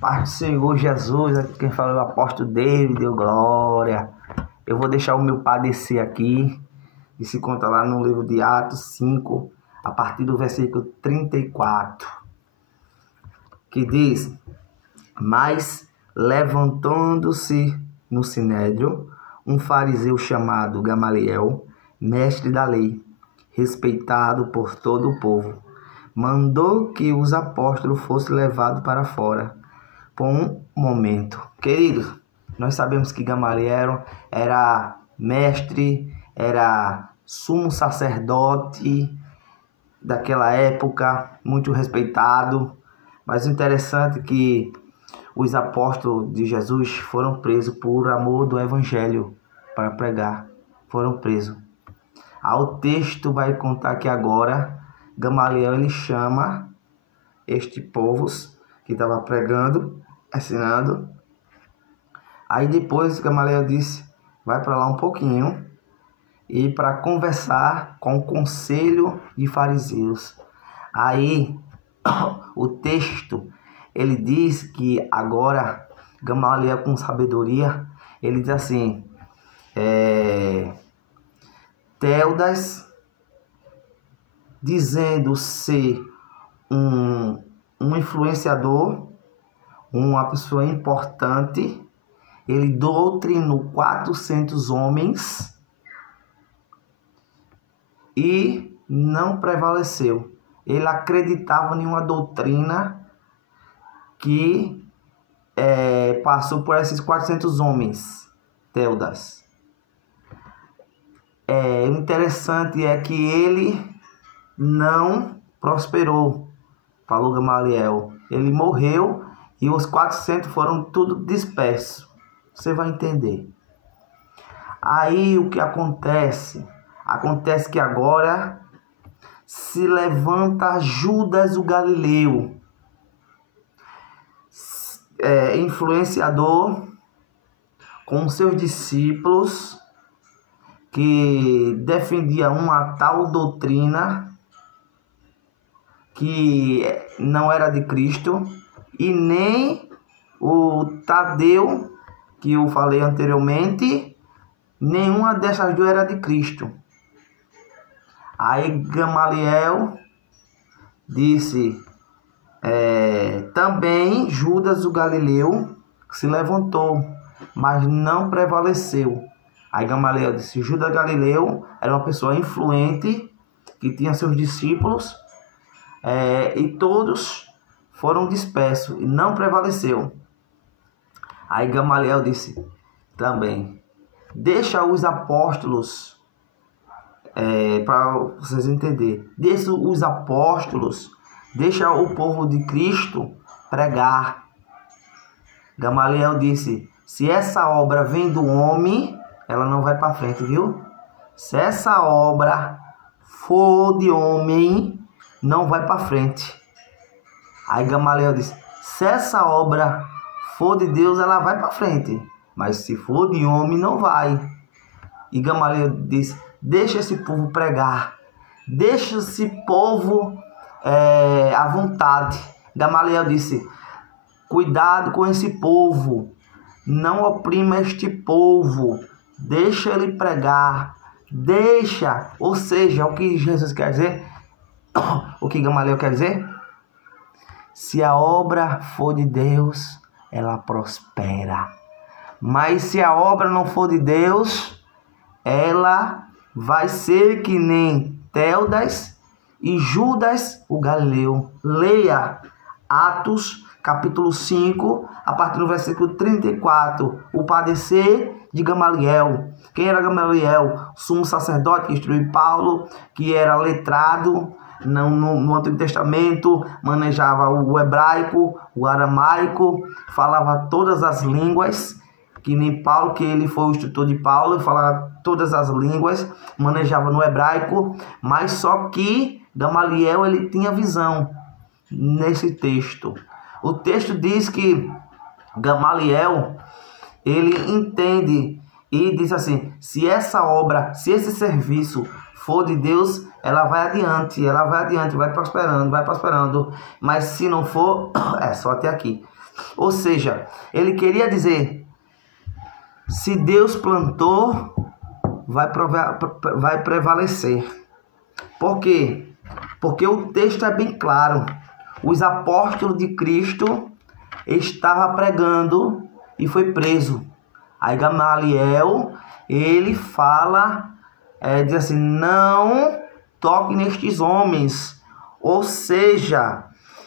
Paz do Senhor Jesus, aqui quem fala é o apóstolo David, deu glória. Eu vou deixar o meu padecer aqui, e se conta lá no livro de Atos 5, a partir do versículo 34, que diz: Mas levantando-se no sinédrio, um fariseu chamado Gamaliel, mestre da lei, respeitado por todo o povo, mandou que os apóstolos fossem levados para fora por um momento. Queridos, nós sabemos que Gamaliel era mestre, era sumo sacerdote daquela época, muito respeitado. Mas o interessante é que os apóstolos de Jesus foram presos por amor do evangelho para pregar. Foram presos. O texto vai contar que agora Gamaliel ele chama este povo que estava pregando, ensinando. Aí depois Gamaliel disse: vai para lá um pouquinho e para conversar com o conselho de fariseus. Aí o texto ele diz que agora Gamaliel, com sabedoria, ele diz assim: Teudas, dizendo ser um influenciador, uma pessoa importante, ele doutrinou 400 homens e não prevaleceu. Ele acreditava em uma doutrina que passou por esses 400 homens, Teudas. O interessante é que ele não prosperou, falou Gamaliel. Ele morreu e os 400 foram tudo dispersos. Você vai entender. Aí o que acontece? Acontece que agora se levanta Judas o Galileu, influenciador, com seus discípulos, que defendia uma tal doutrina que não era de Cristo, e nem o Tadeu, que eu falei anteriormente, nenhuma dessas duas era de Cristo. Aí Gamaliel disse, também Judas o Galileu se levantou, mas não prevaleceu. Aí Gamaliel disse: Judas Galileu era uma pessoa influente, que tinha seus discípulos, e todos foram dispersos e não prevaleceu. Aí Gamaliel disse também: deixa os apóstolos, para vocês entenderem, deixa os apóstolos, deixa o povo de Cristo pregar. Gamaliel disse: se essa obra vem do homem, ela não vai para frente, viu? Se essa obra for de homem, não vai para frente. Aí Gamaliel disse: se essa obra for de Deus, ela vai para frente, mas se for de homem, não vai. E Gamaliel disse: deixa esse povo pregar, deixa esse povo à vontade. Gamaliel disse: cuidado com esse povo, não oprima este povo, deixa ele pregar, deixa. Ou seja, o que Jesus quer dizer, o que Gamaliel quer dizer, se a obra for de Deus, ela prospera. Mas se a obra não for de Deus, ela vai ser que nem Teudas e Judas o Galileu. Leia Atos capítulo 5, a partir do versículo 34, o padecer de Gamaliel. Quem era Gamaliel? Sumo sacerdote que instruiu Paulo, que era letrado no Antigo Testamento, manejava o hebraico, o aramaico, falava todas as línguas, que nem Paulo, que ele foi o instrutor de Paulo, falava todas as línguas, manejava no hebraico, mas só que Gamaliel ele tinha visão nesse texto. O texto diz que Gamaliel ele entende e diz assim: se essa obra, se esse serviço for de Deus, ela vai adiante, vai prosperando. Mas se não for, é só até aqui. Ou seja, ele queria dizer, se Deus plantou, vai prevalecer. Por quê? Porque o texto é bem claro. Os apóstolos de Cristo estavam pregando e foi preso. Aí Gamaliel, ele fala, diz assim, não toque nestes homens. Ou seja,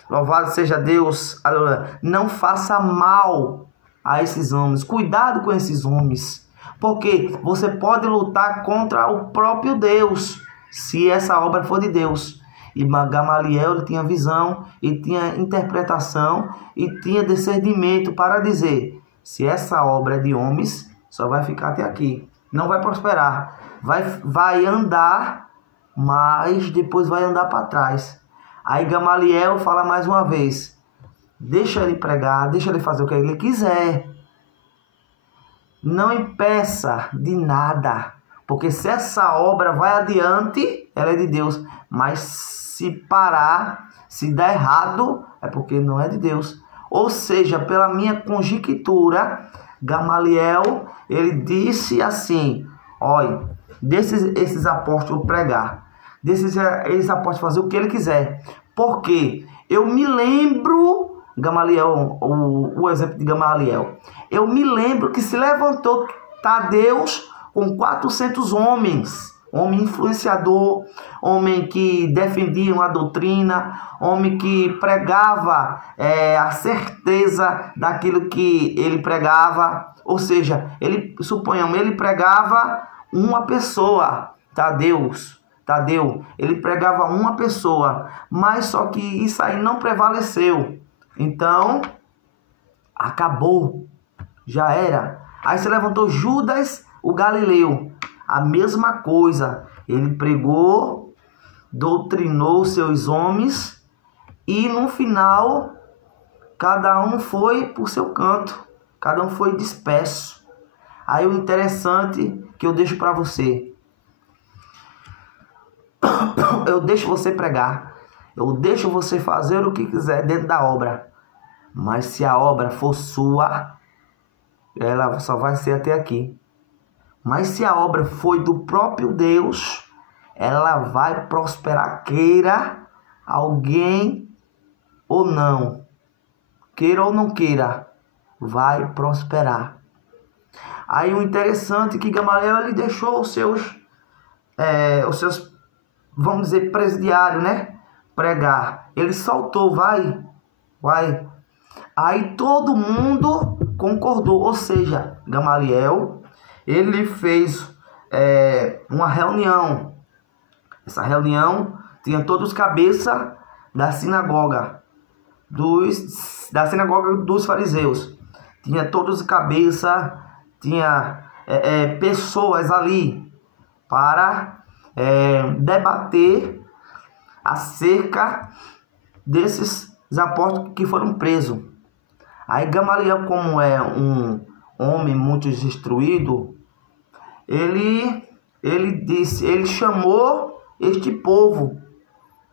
louvado seja Deus, aleluia, não faça mal a esses homens. Cuidado com esses homens. Porque você pode lutar contra o próprio Deus, se essa obra for de Deus. E Gamaliel, ele tinha visão, e tinha interpretação, e tinha discernimento para dizer, se essa obra é de homens, só vai ficar até aqui. Não vai prosperar. Vai andar, mas depois vai andar para trás. Aí Gamaliel fala mais uma vez, deixa ele pregar, deixa ele fazer o que ele quiser. Não impeça de nada. Porque se essa obra vai adiante, ela é de Deus. Mas se parar, se der errado, é porque não é de Deus. Ou seja, pela minha conjectura, Gamaliel, ele disse assim, olha, esses apóstolos pregar, esses apóstolos fazer o que ele quiser. Porque eu me lembro, Gamaliel, o exemplo de Gamaliel, eu me lembro que se levantou Tadeus com 400 homens, homem influenciador, homem que defendia a doutrina, homem que pregava a certeza daquilo que ele pregava. Ou seja, suponhamos, ele pregava uma pessoa, Tadeu, ele pregava uma pessoa, mas só que isso aí não prevaleceu. Então, acabou, já era. Aí se levantou Judas, o Galileu, a mesma coisa. Ele pregou, doutrinou seus homens e no final, cada um foi por seu canto, cada um foi disperso. Aí o interessante que eu deixo para você, eu deixo você pregar, eu deixo você fazer o que quiser dentro da obra, mas se a obra for sua, ela só vai ser até aqui. Mas se a obra foi do próprio Deus, ela vai prosperar, queira alguém ou não, queira ou não queira, vai prosperar. Aí o interessante é que Gamaliel, ele deixou os seus, vamos dizer, presidiários, né, pregar. Ele soltou, vai. Aí todo mundo concordou, ou seja, Gamaliel, ele fez uma reunião. Essa reunião tinha todos os cabeças da sinagoga, dos fariseus. Tinha todos os cabeças, tinha pessoas ali para debater acerca desses apóstolos que foram presos. Aí Gamaliel, como é um homem muito instruído, ele chamou este povo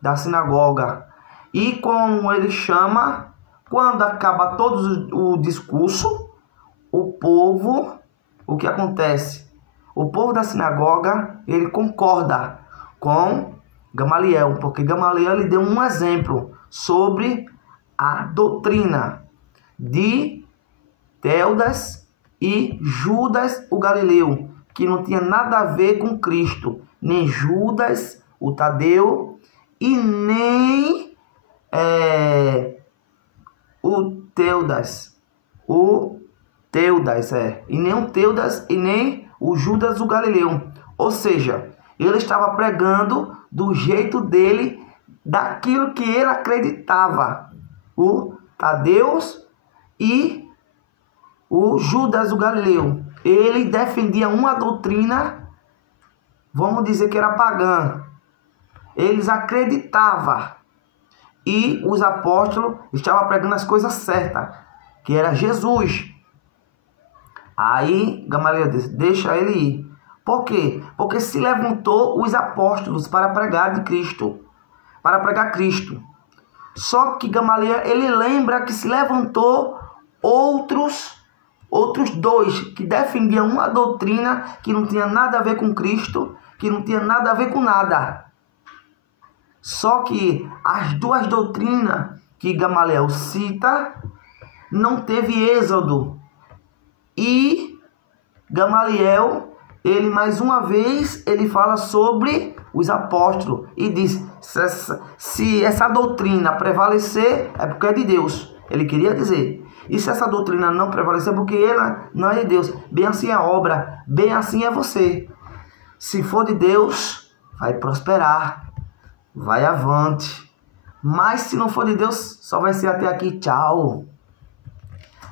da sinagoga. E como ele chama, quando acaba todo o discurso, o povo, o que acontece? O povo da sinagoga, ele concorda com Gamaliel, porque Gamaliel lhe deu um exemplo sobre a doutrina de Teudas e Judas o Galileu, que não tinha nada a ver com Cristo, nem Judas, o Tadeu, e nem o Teudas, e nem o Teudas e nem o Judas o Galileu. Ou seja, ele estava pregando do jeito dele, daquilo que ele acreditava. O Tadeus e o Judas o Galileu, ele defendia uma doutrina, vamos dizer que era pagã. Eles acreditavam. E os apóstolos estavam pregando as coisas certas, que era Jesus. Aí Gamaliel disse, deixa ele ir. Por quê? Porque se levantou os apóstolos para pregar de Cristo, para pregar Cristo. Só que Gamaliel, ele lembra que se levantou outros dois que defendiam uma doutrina que não tinha nada a ver com Cristo, que não tinha nada a ver com nada. Só que as duas doutrinas que Gamaliel cita não teve êxodo. E Gamaliel, ele mais uma vez, ele fala sobre os apóstolos e diz, se essa doutrina prevalecer, é porque é de Deus. Ele queria dizer. E se essa doutrina não prevalecer, é porque ela não é de Deus. Bem assim é a obra, bem assim é você. Se for de Deus, vai prosperar, vai avante. Mas se não for de Deus, só vai ser até aqui, tchau.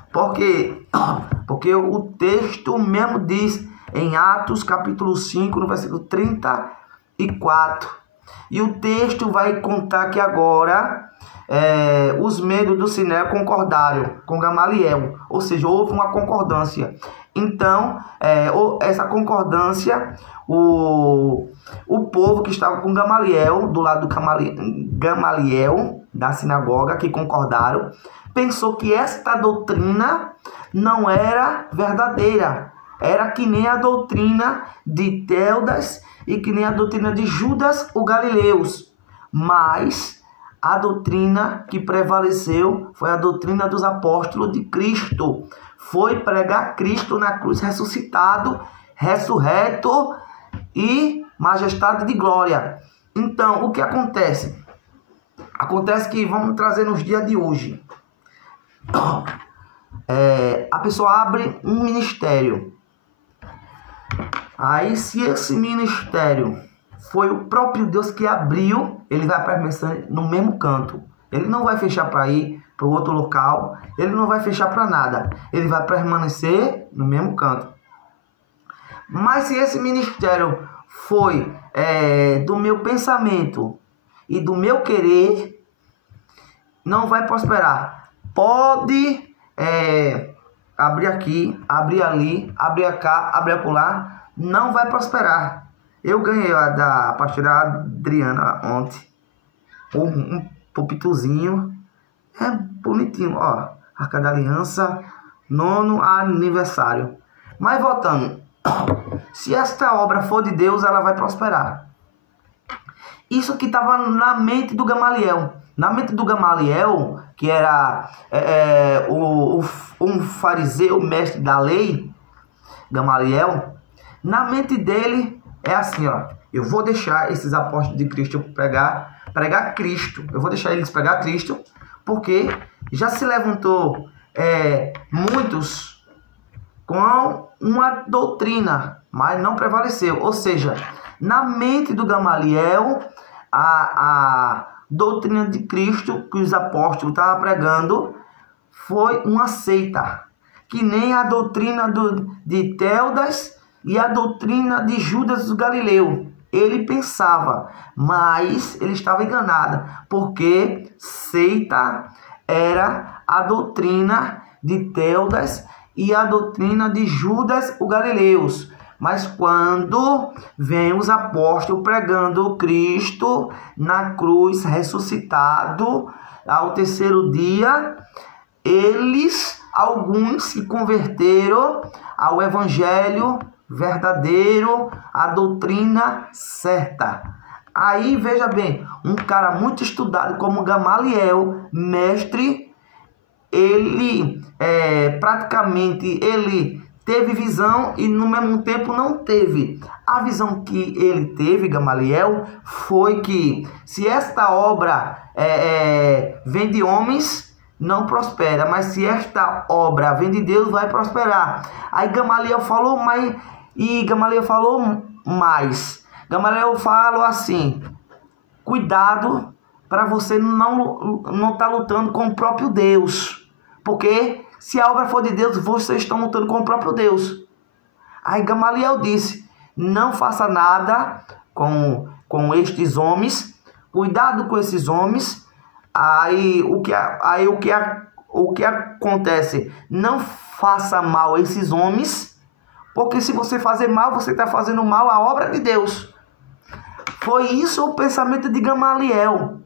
Porque o texto mesmo diz em Atos capítulo 5, no versículo 34. E o texto vai contar que agora os membros do Sinédrio concordaram com Gamaliel. Ou seja, houve uma concordância. Então, essa concordância, o povo que estava com Gamaliel, do lado do Gamaliel, da sinagoga, que concordaram, pensou que esta doutrina não era verdadeira. Era que nem a doutrina de Teudas e que nem a doutrina de Judas o Galileus. Mas a doutrina que prevaleceu foi a doutrina dos apóstolos de Cristo. Foi pregar Cristo na cruz ressuscitado, ressurreto e majestade de glória. Então, o que acontece? Acontece que vamos trazer nos dias de hoje. A pessoa abre um ministério. Aí, se esse ministério foi o próprio Deus que abriu, ele vai permanecer no mesmo canto. Ele não vai fechar para ir para o outro local. Ele não vai fechar para nada. Ele vai permanecer no mesmo canto. Mas se esse ministério foi do meu pensamento e do meu querer, não vai prosperar. Pode abrir aqui, abrir ali, abrir cá, abrir acolá, não vai prosperar. Eu ganhei da pastora Adriana ontem um púlpitozinho, bonitinho, ó, Arca da Aliança, 9º aniversário. Mas voltando, se esta obra for de Deus, ela vai prosperar. Isso que estava na mente do Gamaliel. Na mente do Gamaliel, que era um fariseu, mestre da lei, Gamaliel, na mente dele é assim, ó, eu vou deixar esses apóstolos de Cristo pregar Cristo. Eu vou deixar eles pregar Cristo, porque já se levantou muitos com uma doutrina, mas não prevaleceu. Ou seja, na mente do Gamaliel, a doutrina de Cristo que os apóstolos estavam pregando foi uma seita, que nem a doutrina de Teudas e a doutrina de Judas o Galileu. Ele pensava, mas ele estava enganado, porque seita era a doutrina de Teudas e a doutrina de Judas o Galileus. Mas quando vem os apóstolos pregando Cristo na cruz ressuscitado ao terceiro dia, alguns se converteram ao evangelho verdadeiro, à doutrina certa. Aí veja bem, um cara muito estudado como Gamaliel, mestre, ele praticamente teve visão e no mesmo tempo não teve. A visão que ele teve, Gamaliel, foi que se esta obra vem de homens, não prospera, mas se esta obra vem de Deus, vai prosperar. Aí Gamaliel falou mais. Gamaliel falou assim: cuidado para você não estar lutando com o próprio Deus, porque se a obra for de Deus, vocês estão lutando com o próprio Deus. Aí Gamaliel disse: não faça nada com estes homens, cuidado com esses homens. Aí o que acontece? Não faça mal a esses homens, Porque se você fazer mal, você está fazendo mal à obra de Deus. Foi isso o pensamento de Gamaliel.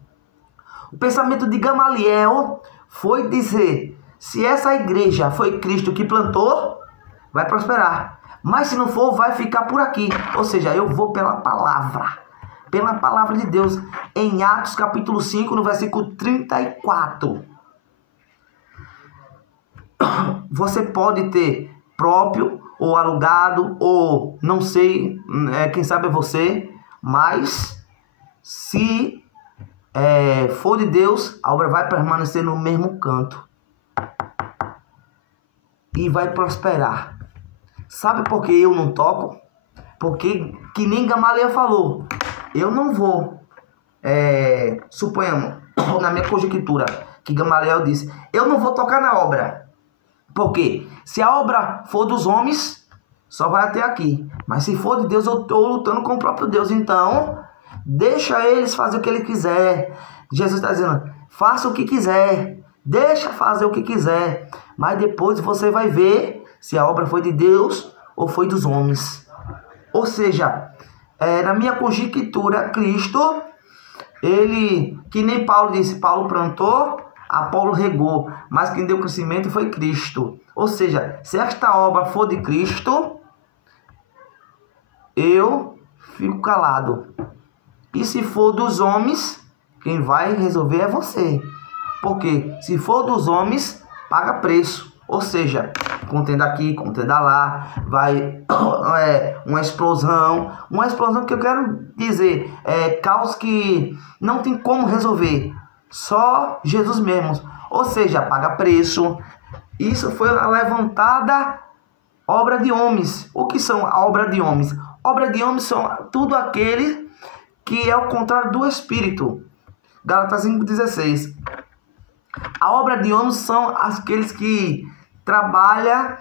O pensamento de Gamaliel foi dizer: se essa igreja foi Cristo que plantou, vai prosperar. Mas se não for, vai ficar por aqui. Ou seja, eu vou pela palavra de Deus. Em Atos capítulo 5, no versículo 34. Você pode ter próprio, ou alugado, ou não sei, quem sabe é você. Mas se for de Deus, a obra vai permanecer no mesmo canto. E vai prosperar. Sabe por que eu não toco? Porque, que nem Gamaliel falou, eu não vou, suponhamos, na minha conjectura, que Gamaliel disse, eu não vou tocar na obra. Porque se a obra for dos homens, só vai até aqui. Mas se for de Deus, eu estou lutando com o próprio Deus. Então, deixa eles fazer o que ele quiser. Jesus está dizendo, faça o que quiser. Deixa fazer o que quiser. Mas depois você vai ver se a obra foi de Deus ou foi dos homens. Ou seja, na minha conjectura, Cristo, ele, que nem Paulo disse, Paulo plantou, Apolo regou, mas quem deu crescimento foi Cristo. Ou seja, se esta obra for de Cristo, eu fico calado. E se for dos homens, quem vai resolver é você. Porque se for dos homens, paga preço. Ou seja, contenda aqui, contenda lá, vai uma explosão. Uma explosão que eu quero dizer, caos que não tem como resolver. Só Jesus mesmo. Ou seja, paga preço. Isso foi a levantada obra de homens. O que são a obra de homens? Obra de homens são tudo aquele que é o contrário do Espírito. Gálatas 5,16. A obra de homens são aqueles que trabalham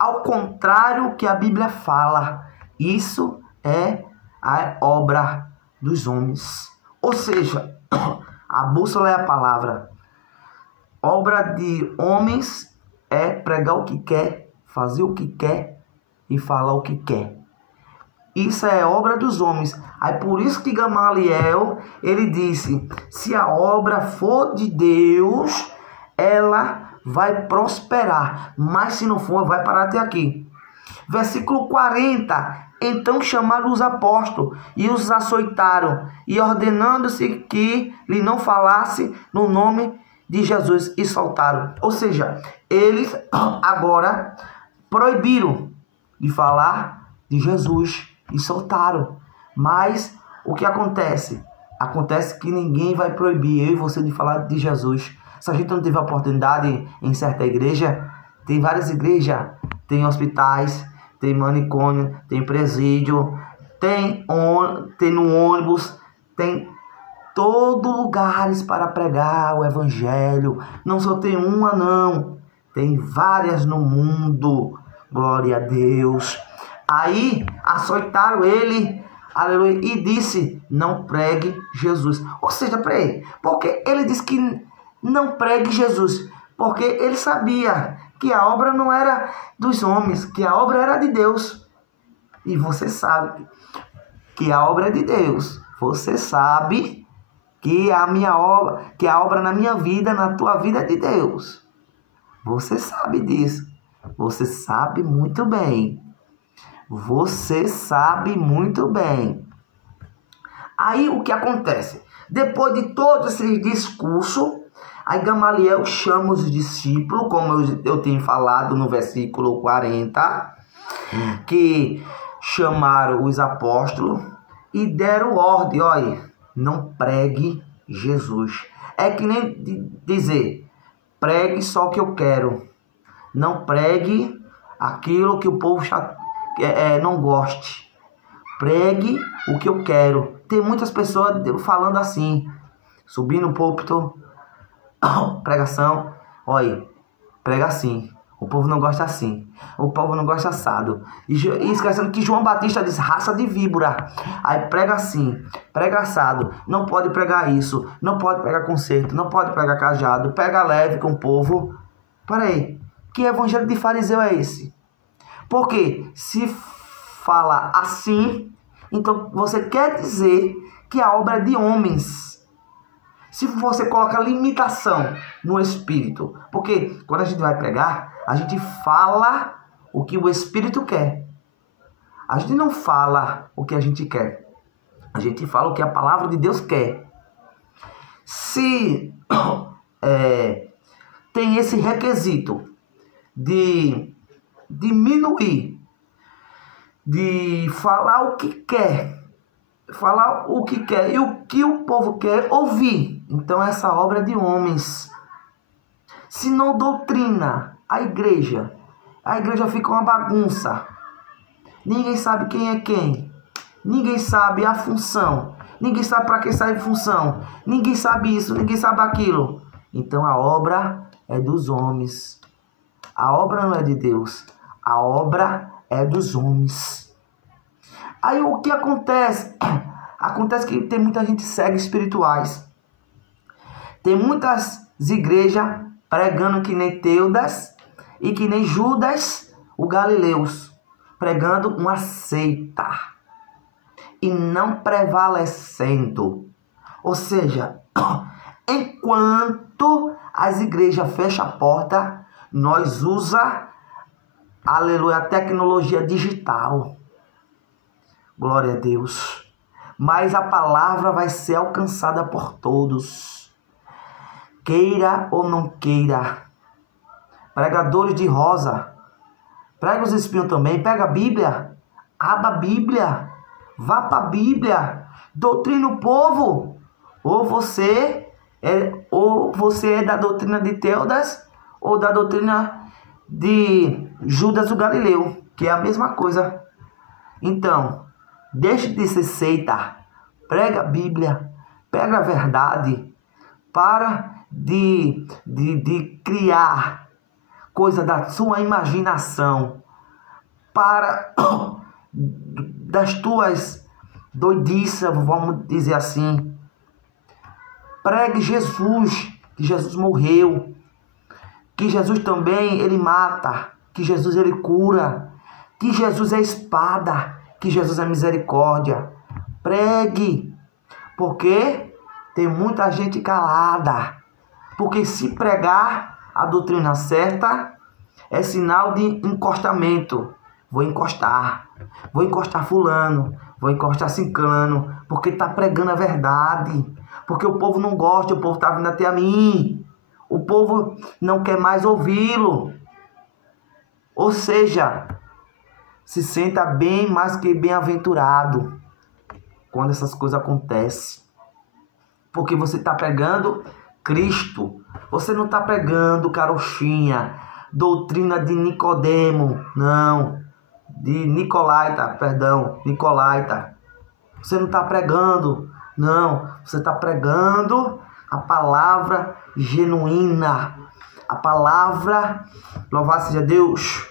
ao contrário que a Bíblia fala. Isso é a obra dos homens. Ou seja, a bússola é a palavra. Obra de homens é pregar o que quer, fazer o que quer e falar o que quer. Isso é obra dos homens. Aí por isso que Gamaliel, ele disse, se a obra for de Deus, ela vai prosperar. Mas se não for, vai parar até aqui. Versículo 40. Então chamaram os apóstolos e os açoitaram, e ordenando-se que lhe não falasse no nome de Jesus, e soltaram. Ou seja, eles agora proibiram de falar de Jesus e soltaram. Mas o que acontece? Acontece que ninguém vai proibir eu e você de falar de Jesus. Se a gente não teve a oportunidade em certa igreja, tem várias igrejas, tem hospitais, tem manicômio, tem presídio, tem no ônibus, tem todo lugares para pregar o evangelho. Não só tem uma, não. Tem várias no mundo. Glória a Deus. Aí açoitaram ele, aleluia, e disse, não pregue Jesus. Ou seja, peraí, porque ele disse que não pregue Jesus? Porque ele sabia que a obra não era dos homens, que a obra era de Deus. E você sabe que a obra é de Deus. Você sabe que a obra na minha vida, na tua vida é de Deus. Você sabe disso. Você sabe muito bem. Você sabe muito bem. Aí o que acontece? Depois de todo esse discurso, aí Gamaliel chama os discípulos, como eu tenho falado no versículo 40, que chamaram os apóstolos e deram ordem, olha, não pregue Jesus. É que nem dizer, pregue só o que eu quero. Não pregue aquilo que o povo não goste. Pregue o que eu quero. Tem muitas pessoas falando assim, subindo no púlpito, pregação, olha, prega assim. O povo não gosta assim. O povo não gosta assado. E esquecendo que João Batista disse, raça de víbora. Aí prega assim, prega assado. Não pode pregar isso. Não pode pregar concerto. Não pode pregar cajado. Pega leve com o povo. Peraí, que evangelho de fariseu é esse? Porque se fala assim, então você quer dizer que a obra é de homens. Se você coloca limitação no Espírito, porque quando a gente vai pregar, a gente fala o que o Espírito quer. A gente não fala o que a gente quer. A gente fala o que a palavra de Deus quer. Se tem esse requisito de diminuir, de falar o que quer, e o que o povo quer ouvir, então essa obra é de homens. Se não doutrina a igreja fica uma bagunça. Ninguém sabe quem é quem. Ninguém sabe a função. Ninguém sabe para que serve função. Ninguém sabe isso, ninguém sabe aquilo. Então a obra é dos homens. A obra não é de Deus. A obra é dos homens. Aí o que acontece? Acontece que tem muita gente cega espirituais. Tem muitas igrejas pregando que nem Teudas e que nem Judas, o Galileus, pregando uma seita e não prevalecendo. Ou seja, enquanto as igrejas fecham a porta, nós usa, aleluia, a tecnologia digital. Glória a Deus. Mas a palavra vai ser alcançada por todos. Queira ou não queira. Pregadores de rosa. Prega os espinhos também. Pega a Bíblia. Abra a Bíblia. Vá para a Bíblia. Doutrina o povo. Ou você é da doutrina de Teudas ou da doutrina de Judas o Galileu, que é a mesma coisa. Então, deixe de ser seita. Prega a Bíblia. Pega a verdade. Para de criar coisa da sua imaginação. Para das tuas doidices, vamos dizer assim. Pregue Jesus, que Jesus morreu, que Jesus também ele mata, que Jesus ele cura, que Jesus é espada, que Jesus é misericórdia. Pregue, porque tem muita gente calada. Porque se pregar a doutrina certa, é sinal de encostamento. Vou encostar fulano, vou encostar ciclano, porque está pregando a verdade. Porque o povo não gosta, o povo está vindo até a mim. O povo não quer mais ouvi-lo. Ou seja, se senta bem mais que bem-aventurado quando essas coisas acontecem. Porque você está pregando Cristo. Você não está pregando carochinha, doutrina de Nicodemo, não. De Nicolaita. Você não está pregando, não. Você está pregando a palavra genuína. A palavra, louvado seja Deus,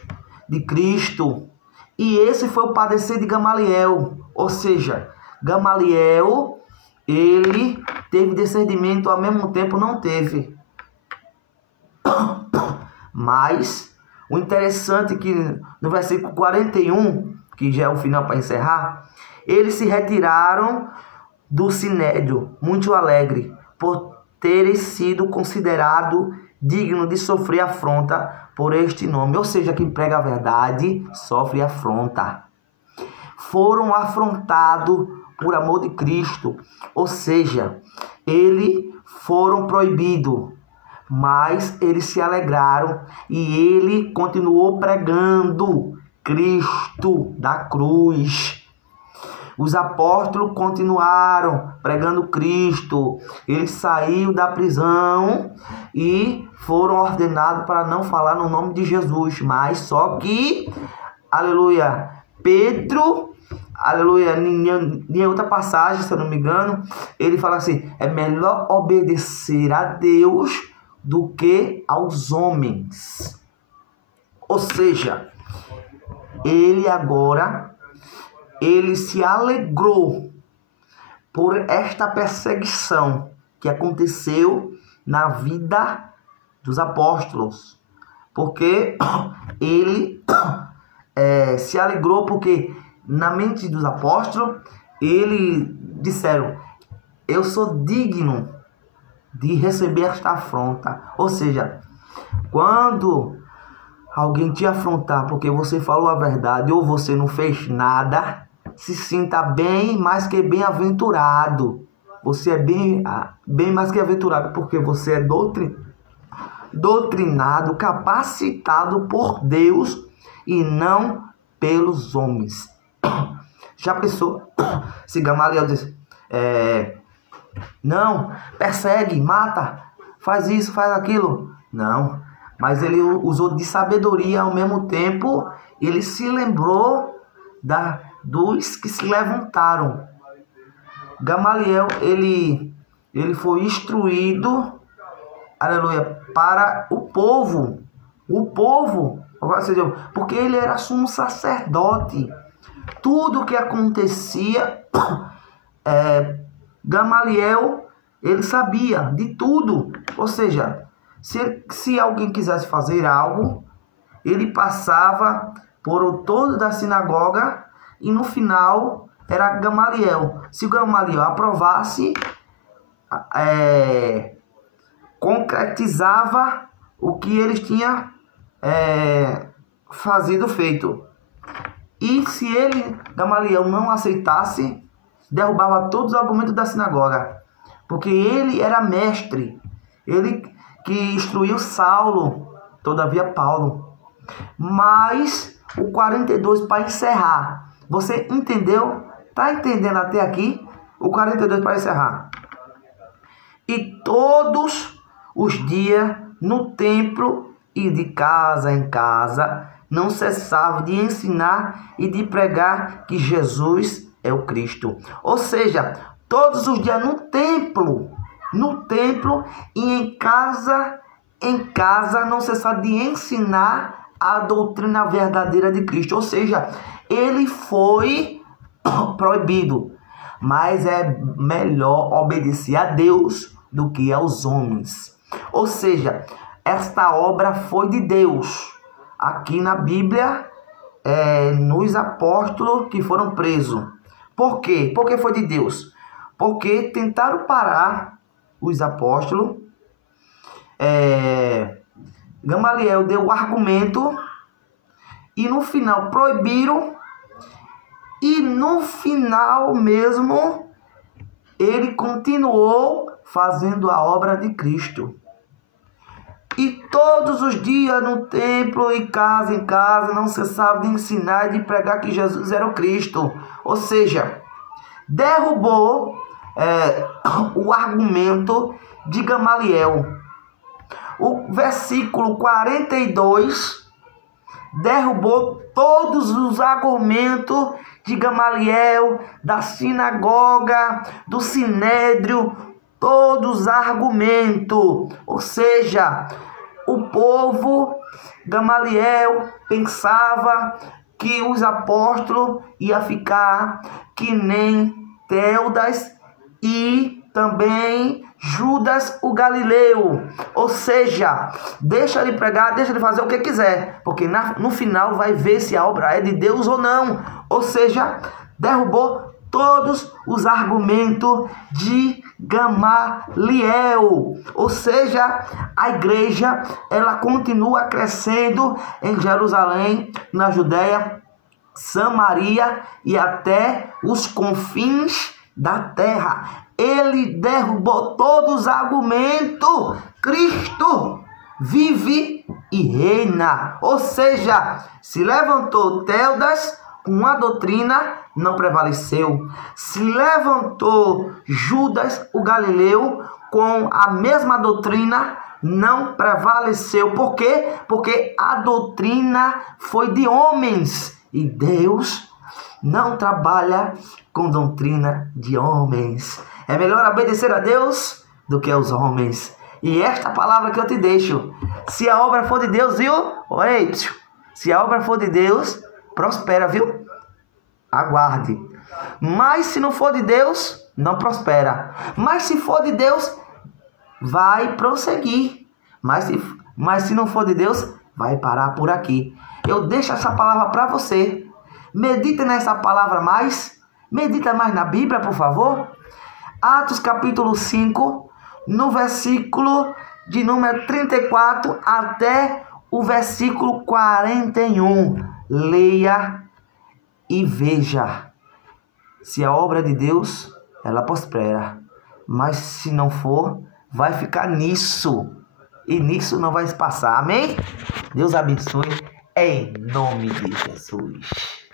de Cristo. E esse foi o padecer de Gamaliel. Ou seja, Gamaliel, ele teve discernimento, ao mesmo tempo não teve. Mas o interessante é que no versículo 41, que já é o final para encerrar, eles se retiraram do sinédrio muito alegre por terem sido considerado digno de sofrer afronta por este nome. Ou seja, quem prega a verdade sofre afronta. Foram afrontados por amor de Cristo. Ou seja, eles foram proibidos, mas eles se alegraram e ele continuou pregando Cristo da cruz. Os apóstolos continuaram pregando Cristo. Eles saíram da prisão e foram ordenados para não falar no nome de Jesus. Mas só que, aleluia, Pedro, aleluia, em outra passagem, se eu não me engano, ele fala assim: é melhor obedecer a Deus do que aos homens. Ou seja, ele se alegrou por esta perseguição que aconteceu na vida dos apóstolos, porque ele se alegrou porque na mente dos apóstolos, eles disseram: eu sou digno de receber esta afronta. Ou seja, quando alguém te afrontar porque você falou a verdade ou você não fez nada, se sinta bem mais que bem-aventurado. Você é bem mais que aventurado, porque você é doutrinado, capacitado por Deus e não pelos homens. Já pensou se Gamaliel disse: não, persegue, mata, faz isso, faz aquilo? Não, mas ele usou de sabedoria. Ao mesmo tempo, ele se lembrou dos que se levantaram. Gamaliel, ele foi instruído, aleluia, para o povo, porque ele era sumo sacerdote. Tudo que acontecia, Gamaliel, ele sabia de tudo. Ou seja, se alguém quisesse fazer algo, ele passava por todo da sinagoga e no final era Gamaliel. Se Gamaliel aprovasse, concretizava o que eles tinham feito. E se Gamaliel não aceitasse, derrubava todos os argumentos da sinagoga. Porque ele era mestre. Ele que instruiu Saulo, todavia Paulo. Mas o 42 para encerrar. Você entendeu? Está entendendo até aqui? O 42 para encerrar. E todos os dias no templo e de casa em casa não cessava de ensinar e de pregar que Jesus é o Cristo. Ou seja, todos os dias no templo e em casa não cessava de ensinar a doutrina verdadeira de Cristo. Ou seja, ele foi proibido, mas é melhor obedecer a Deus do que aos homens. Ou seja, esta obra foi de Deus. Aqui na Bíblia, nos apóstolos que foram presos. Por quê? Porque foi de Deus. Porque tentaram parar os apóstolos. Gamaliel deu o argumento e no final proibiram. E no final mesmo, ele continuou fazendo a obra de Cristo. E todos os dias no templo e casa em casa não cessava de ensinar e de pregar que Jesus era o Cristo. Ou seja, derrubou o argumento de Gamaliel. O versículo 42 derrubou todos os argumentos de Gamaliel, da sinagoga, do sinédrio, todos os argumentos. Ou seja, o povo, Gamaliel, pensava que os apóstolos iam ficar que nem Teudas e também Judas o Galileu. Ou seja, deixa ele pregar, deixa ele fazer o que quiser, porque no final vai ver se a obra é de Deus ou não. Ou seja, derrubou todos os argumentos de Gamaliel. Ou seja, a igreja, ela continua crescendo em Jerusalém, na Judéia, Samaria e até os confins da terra. Ele derrubou todos os argumentos. Cristo vive e reina. Ou seja, se levantou Teudas com uma doutrina, não prevaleceu. Se levantou Judas o Galileu com a mesma doutrina, não prevaleceu. Por quê? Porque a doutrina foi de homens e Deus não trabalha com doutrina de homens. É melhor obedecer a Deus do que aos homens. E esta palavra que eu te deixo: se a obra for de Deus, viu? Oi, se a obra for de Deus, prospera, viu? Aguarde. Mas se não for de Deus, não prospera. Mas se for de Deus, vai prosseguir. Mas se não for de Deus, vai parar por aqui. eu deixo essa palavra para você. Medita nessa palavra mais. Medita mais na Bíblia, por favor. Atos capítulo 5, no versículo de número 34 até o versículo 41. Leia e veja. Se a obra de Deus, ela prospera. Mas se não for, vai ficar nisso. E nisso não vai se passar. Amém? Deus abençoe. Em nome de Jesus.